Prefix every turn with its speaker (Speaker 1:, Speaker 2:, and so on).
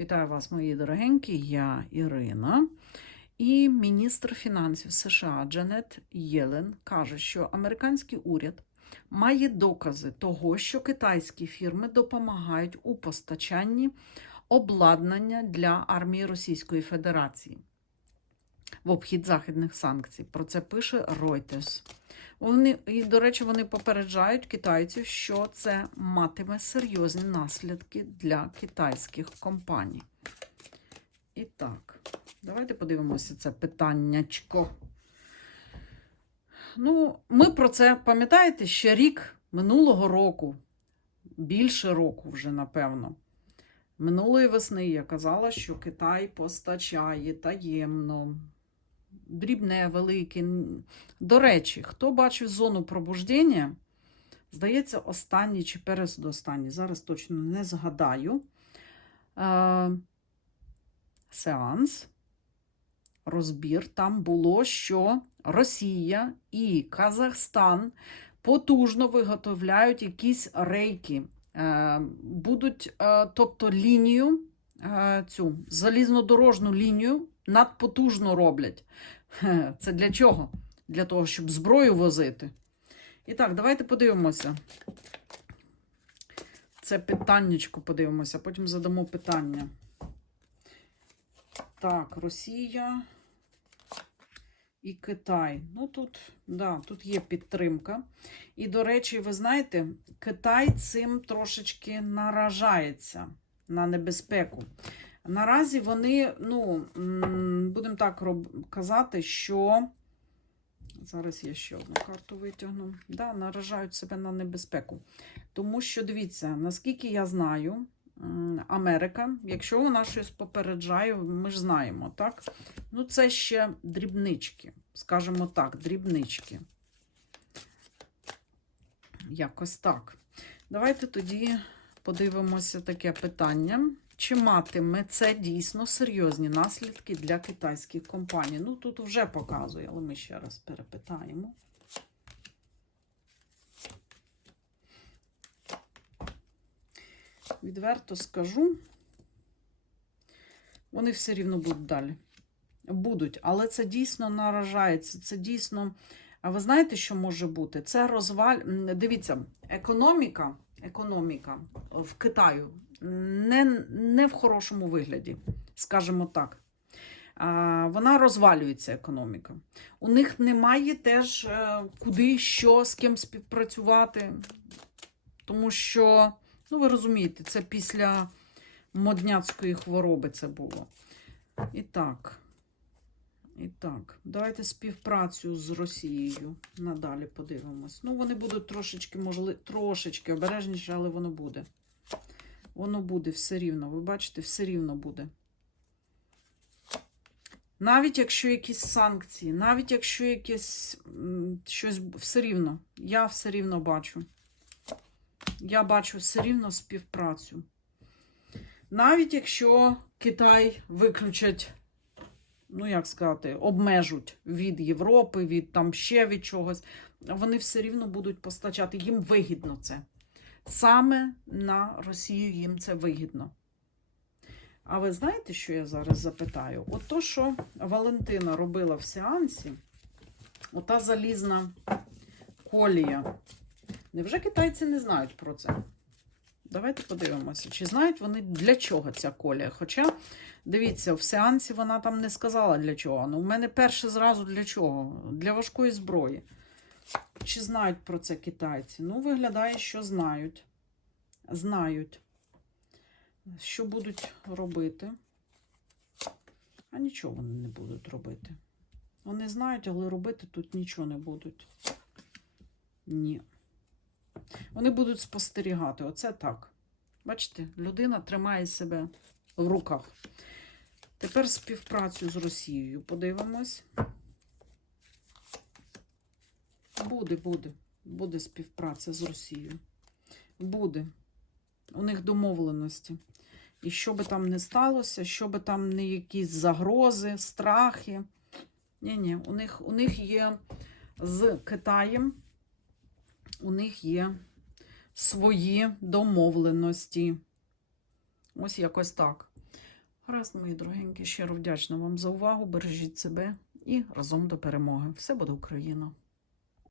Speaker 1: Вітаю вас, мої дорогенькі. Я Ірина. І міністр фінансів США Джанет Єлен каже, що американський уряд має докази того, що китайські фірми допомагають у постачанні обладнання для армії Російської Федерації в обхід західних санкцій. Про це пише Reuters. Вони, і, до речі, вони попереджають китайців, що це матиме серйозні наслідки для китайських компаній. І так, давайте подивимося це питаннячко. Ну, ми про це пам'ятаєте ще рік минулого року, більше року вже, напевно. Минулої весни я казала, що Китай постачає таємно, дрібне, велике. До речі, хто бачив зону пробуждення, здається, останній чи передостанній, зараз точно не згадаю. Е, сеанс, розбір, там було, що Росія і Казахстан потужно виготовляють якісь рейки. Е, будуть, е, тобто лінію, е, цю залізнодорожну лінію надпотужно роблять. Це для чого? Для того, щоб зброю возити. І так, давайте подивимося. Це питаннячко подивимося, потім задамо питання. Так, Росія і Китай. Ну тут, да, тут є підтримка. І, до речі, ви знаєте, Китай цим трошечки наражається на небезпеку. Наразі вони, ну, будемо так казати, що. Зараз я ще одну карту витягну. Да, наражають себе на небезпеку. Тому що, дивіться, наскільки я знаю, Америка, якщо вона щось попереджає, ми ж знаємо, так? Ну, це ще дрібнички, скажімо так, дрібнички. Якось так. Давайте тоді подивимося таке питання. Чи матиме це дійсно серйозні наслідки для китайських компаній? Ну, тут вже показує, але ми ще раз перепитаємо. Відверто скажу, вони все рівно будуть далі. Будуть, але це дійсно наражається. Це дійсно. А ви знаєте, що може бути? Це розваль. Дивіться, економіка, економіка в Китаю не, не в хорошому вигляді, скажімо так. Вона розвалюється, економіка. У них немає теж е, куди, що, з ким співпрацювати. Тому що, ну ви розумієте, це після модняцької хвороби це було. І так. І так, давайте співпрацю з Росією надалі подивимось. Ну, вони будуть трошечки, можливо, трошечки обережніше, але воно буде. Воно буде все рівно. Ви бачите, все рівно буде. Навіть якщо якісь санкції, навіть якщо якесь щось все рівно, я все рівно бачу. Я бачу все рівно співпрацю. Навіть якщо Китай виключать, ну як сказати, обмежуть від Європи, від там ще від чогось, вони все рівно будуть постачати. Їм вигідно це. Саме на Росію їм це вигідно. А ви знаєте, що я зараз запитаю? От то, що Валентина робила в сеансі, ота залізна колія. Невже китайці не знають про це? Давайте подивимося, чи знають вони для чого ця колія. Хоча, дивіться, в сеансі вона там не сказала для чого. Ну, в мене перше зразу для чого? Для важкої зброї. Чи знають про це китайці? Ну, виглядає, що знають. Знають. Що будуть робити? А нічого вони не будуть робити. Вони знають, але робити тут нічого не будуть. Ні. Вони будуть спостерігати. Оце так. Бачите, людина тримає себе в руках. Тепер співпрацю з Росією. Подивимось. Буде, буде. Буде співпраця з Росією. Буде. У них домовленості. І що би там не сталося, що би там не якісь загрози, страхи. Ні-ні, у них, у них є з Китаєм, у них є свої домовленості. Ось якось так. Гаразд, мої дорогенькі, щиро вдячна вам за увагу. Бережіть себе і разом до перемоги. Все буде Україна!